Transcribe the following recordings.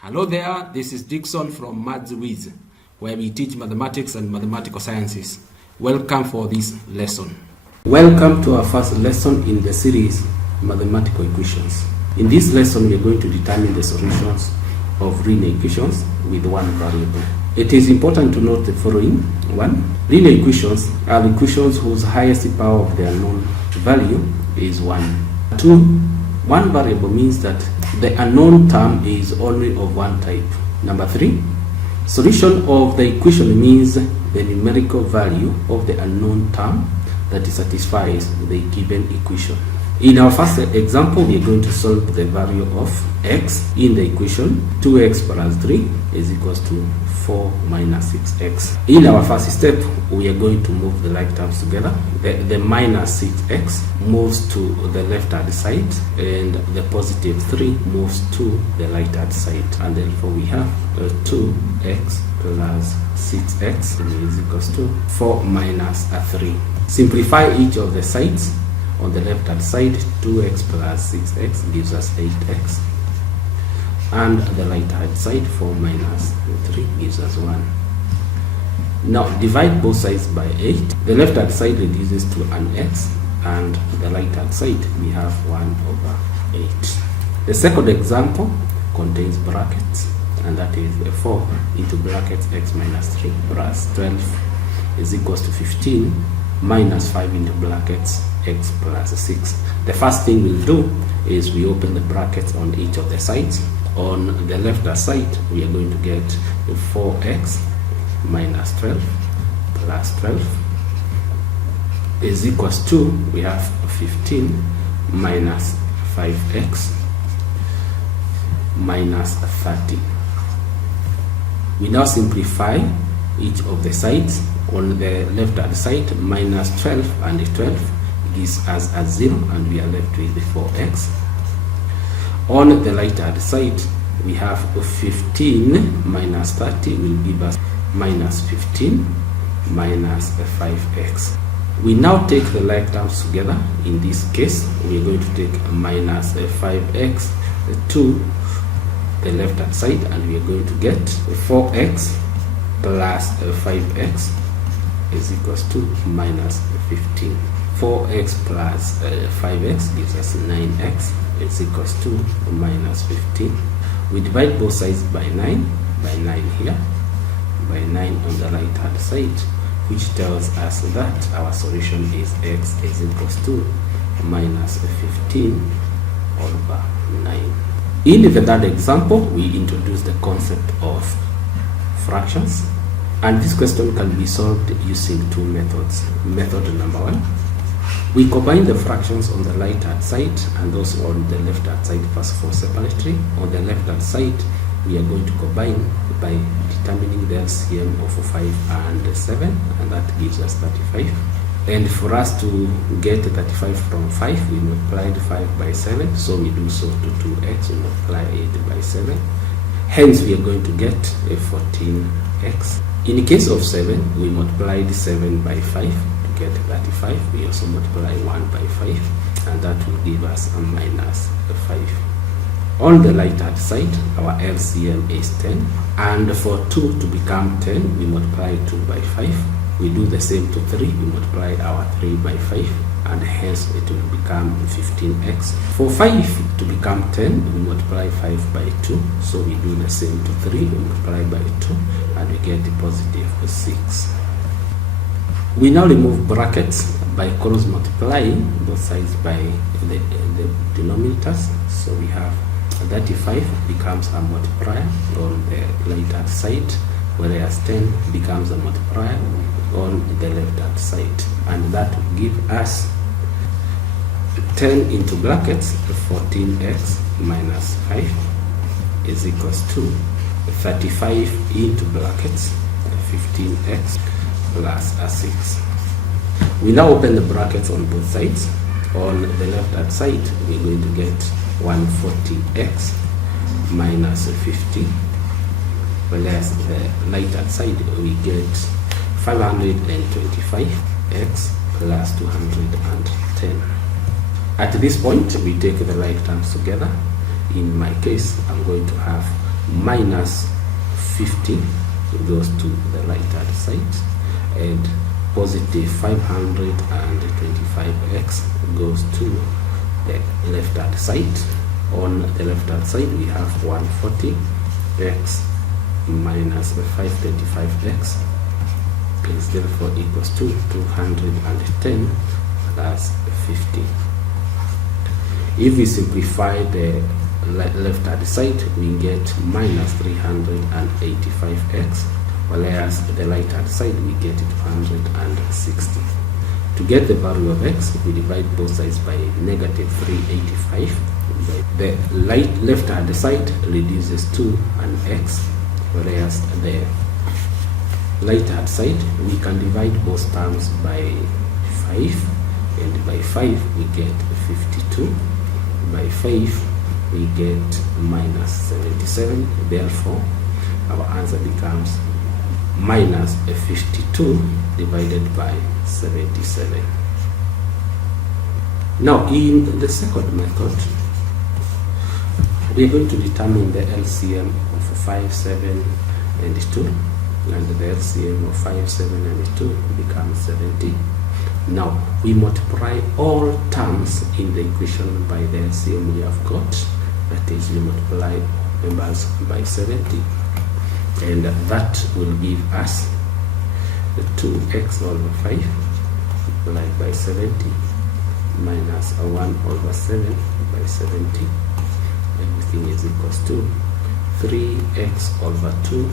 Hello there, this is Dixon from MathsWiz, where we teach mathematics and mathematical sciences. Welcome for this lesson. Welcome to our first lesson in the series Mathematical Equations. In this lesson, we are going to determine the solutions of linear equations with one variable. It is important to note the following. 1. Linear equations are equations whose highest power of their known value is 1. 2. One variable means that the unknown term is only of one type. Number 3. Solution of the equation means the numerical value of the unknown term that satisfies the given equation. In our first example, we are going to solve the value of x in the equation 2x plus 3 is equals to 4 minus 6x. In our first step, we are going to move the like terms together. The minus 6x moves to the left hand side and the positive 3 moves to the right hand side. And therefore we have 2x plus 6x is equals to 4 minus 3. Simplify each of the sides. On the left hand side, 2x plus 6x gives us 8x. And the right hand side, 4 minus 3 gives us 1. Now divide both sides by 8. The left hand side reduces to an x, and the right hand side we have 1 over 8. The second example contains brackets, and that is 4 into brackets x minus 3 plus 12 is equals to 15 minus 5 into brackets x plus 6. The first thing we'll do is we open the brackets on each of the sides. On the left hand side, we are going to get 4x minus 12 plus 12 is equals to, we have 15 minus 5x minus 30. We now simplify each of the sides. On the left hand side, minus 12 and 12 gives us a 0, and we are left with 4x. On the right hand side, we have 15 minus 30 will give us minus 15 minus 5x. We now take the like terms together. In this case, we are going to take minus 5x to the left hand side, and we are going to get 4x plus 5x is equals to minus 15. 4x plus 5x gives us 9x is equals to minus 15. We divide both sides by 9 here, by 9 on the right hand side, which tells us that our solution is x is equals to minus 15 over 9. In the third example, we introduce the concept of fractions, and this question can be solved using two methods. Method number 1, we combine the fractions on the right hand side and those on the left hand side first for separately. On the left hand side, we are going to combine by determining the LCM of 5 and 7, and that gives us 35. And for us to get 35 from 5, we multiplied 5 by 7, so we do so to 2x, we multiply it by 7. Hence, we are going to get a 14x. In the case of 7, we multiplied 7 by 5 to get 35. We also multiply 1 by 5, and that will give us a minus 5. On the right hand side, our LCM is 10, and for 2 to become 10, we multiply 2 by 5. We do the same to 3, we multiply our 3 by 5, and hence it will become 15x. For 5 to become 10, we multiply 5 by 2, so we do the same to 3, we multiply by 2, and we get a positive 6. We now remove brackets by cross multiplying both sides by the denominators, so we have 35 becomes a multiplier on the right hand side, whereas 10 becomes a multiplier on the left hand side, and that will give us 10 into brackets 14x minus 5 is equals to 35 into brackets 15x plus a 6. We now open the brackets on both sides. On the left hand side, we're going to get 140x minus 50, whereas the right hand side we get 525x plus 210. At this point, we take the like terms together. In my case, I'm going to have minus 50 goes to the right hand side, and positive 525x goes to the left hand side. On the left hand side we have 140x minus 525x is therefore equals to 210 plus 50. If we simplify the left hand side, we get minus 385x, whereas the right hand side we get 260. To get the value of x, we divide both sides by negative 385. The left hand side reduces to an x, whereas the right hand side we can divide both terms by 5, and by 5 we get 52. By 5 we get minus 77. Therefore our answer becomes minus 52 divided by 77. Now in the second method, we are going to determine the LCM of 5, 7 and 2, and the LCM of 5, 7 and 2 becomes 70. Now we multiply all terms in the equation by the LCM we have got, that is, we multiply members by 70, and that will give us the 2x over 5 multiplied by 70 minus 1 over 7 by 70. Everything is equals to 3x over 2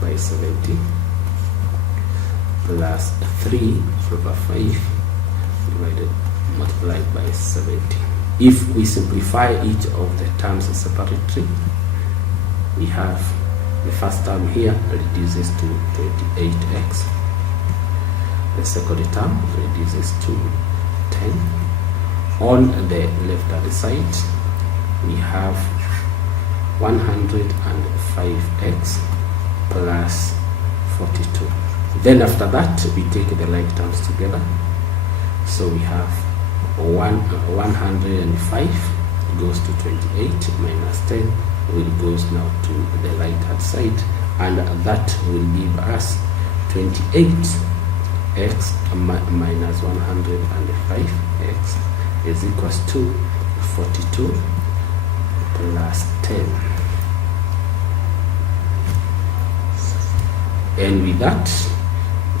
by 70 plus 3 over 5 multiplied by 70. If we simplify each of the terms separately, we have the first term here reduces to 28x, the second term reduces to 10. On the left hand side we have 105x plus 42. Then after that we take the like terms together, so we have 105 goes to 28 minus 10 will goes now to the right hand side, and that will give us 28x minus 105x is equals to 42 plus 10. And with that,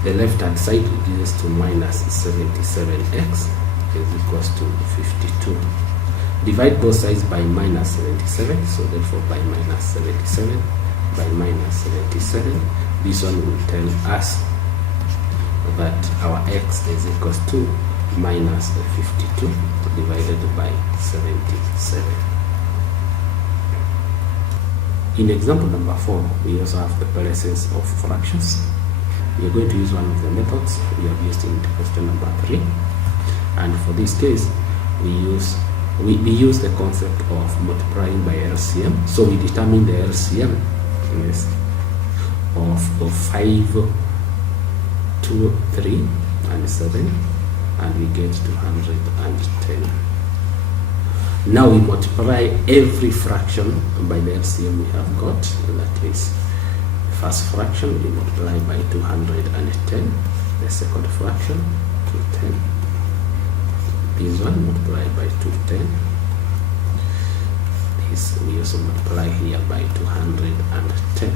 the left hand side reduces to minus 77x is equals to 52. Divide both sides by minus 77, so therefore by minus 77 by minus 77, this one will tell us that our x is equals to minus 52 divided by 77. In example number 4, we also have the presence of fractions. We are going to use one of the methods we have used in question number 3, and for this case we use the concept of multiplying by LCM. So we determine the LCM of 5, 2, 3 and 7, and we get 210. Now we multiply every fraction by the LCM we have got. That is, the first fraction we multiply by 210, the second fraction 210, this one multiplied by 210, this we also multiply here by 210.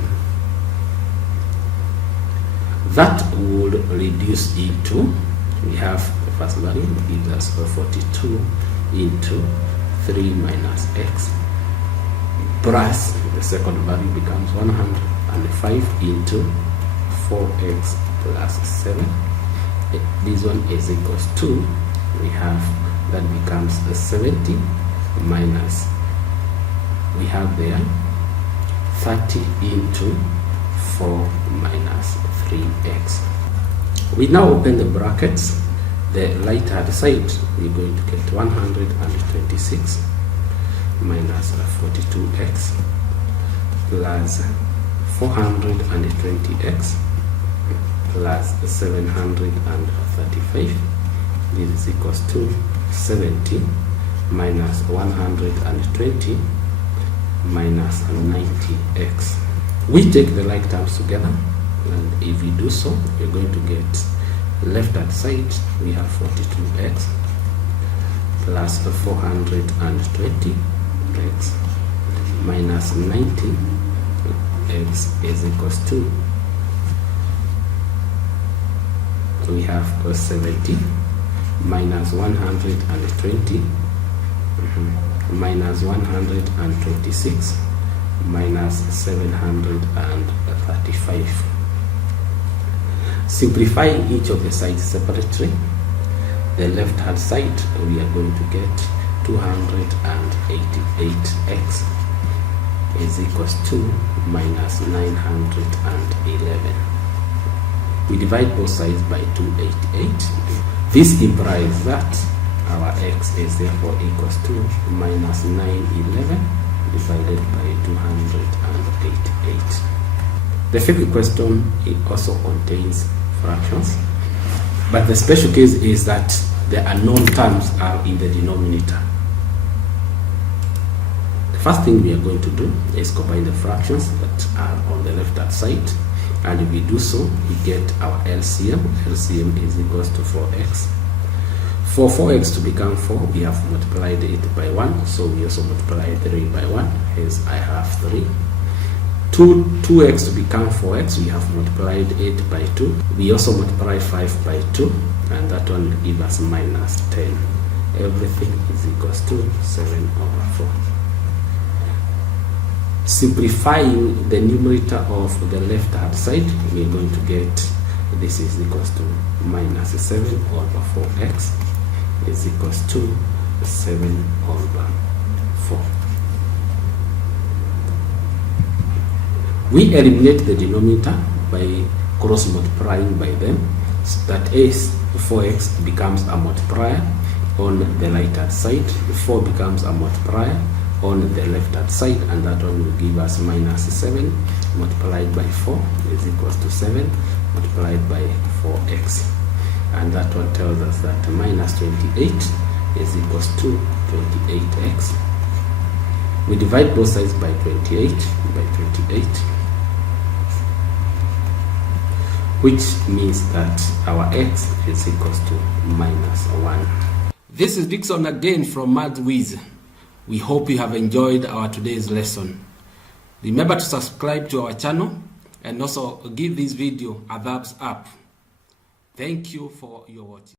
That would reduce into, we have the first value gives us 42 into 3 minus x, plus the second value becomes 105 into 4x plus 7. This one is equals to, we have that becomes 70 minus, we have there 30 into 4 minus 3x. We now open the brackets. The right hand side we're going to get 126 minus 42x plus 420x plus 735. This is equals to 70 minus 120 minus 90x. We take the like terms together, and if we do so, we're going to get left hand side, we have 42x plus 420x minus 90x is equals to, we have 70 minus 120 minus 126 minus 735. Simplifying each of the sides separately, the left hand side we are going to get 288x is equals to minus 911. We divide both sides by 288. This implies that our x is therefore equals to minus 911 divided by 288. The fifth question, it also contains fractions, but the special case is that the unknown terms are in the denominator. The first thing we are going to do is combine the fractions that are on the left hand side, and if we do so, we get our LCM. LCM is equals to 4x. For 4x to become 4, we have multiplied it by 1, so we also multiply 3 by 1, hence I have 3. 2x to become 4x, we have multiplied it by 2. We also multiply 5 by 2, and that one will give us minus 10. Everything is equals to 7/4. Simplifying the numerator of the left hand side, we are going to get this is equals to minus 7/4x is equals to 7/4. We eliminate the denominator by cross multiplying by them. So that is, 4x becomes a multiplier on the right hand side, 4 becomes a multiplier on the left hand side, and that one will give us minus 7 multiplied by 4 is equals to 7 multiplied by 4x, and that one tells us that minus 28 is equals to 28x. We divide both sides by 28 by 28, which means that our x is equals to minus 1. This is Dixon again from MathWiz. We hope you have enjoyed our today's lesson. Remember to subscribe to our channel and also give this video a thumbs up. Thank you for your watching.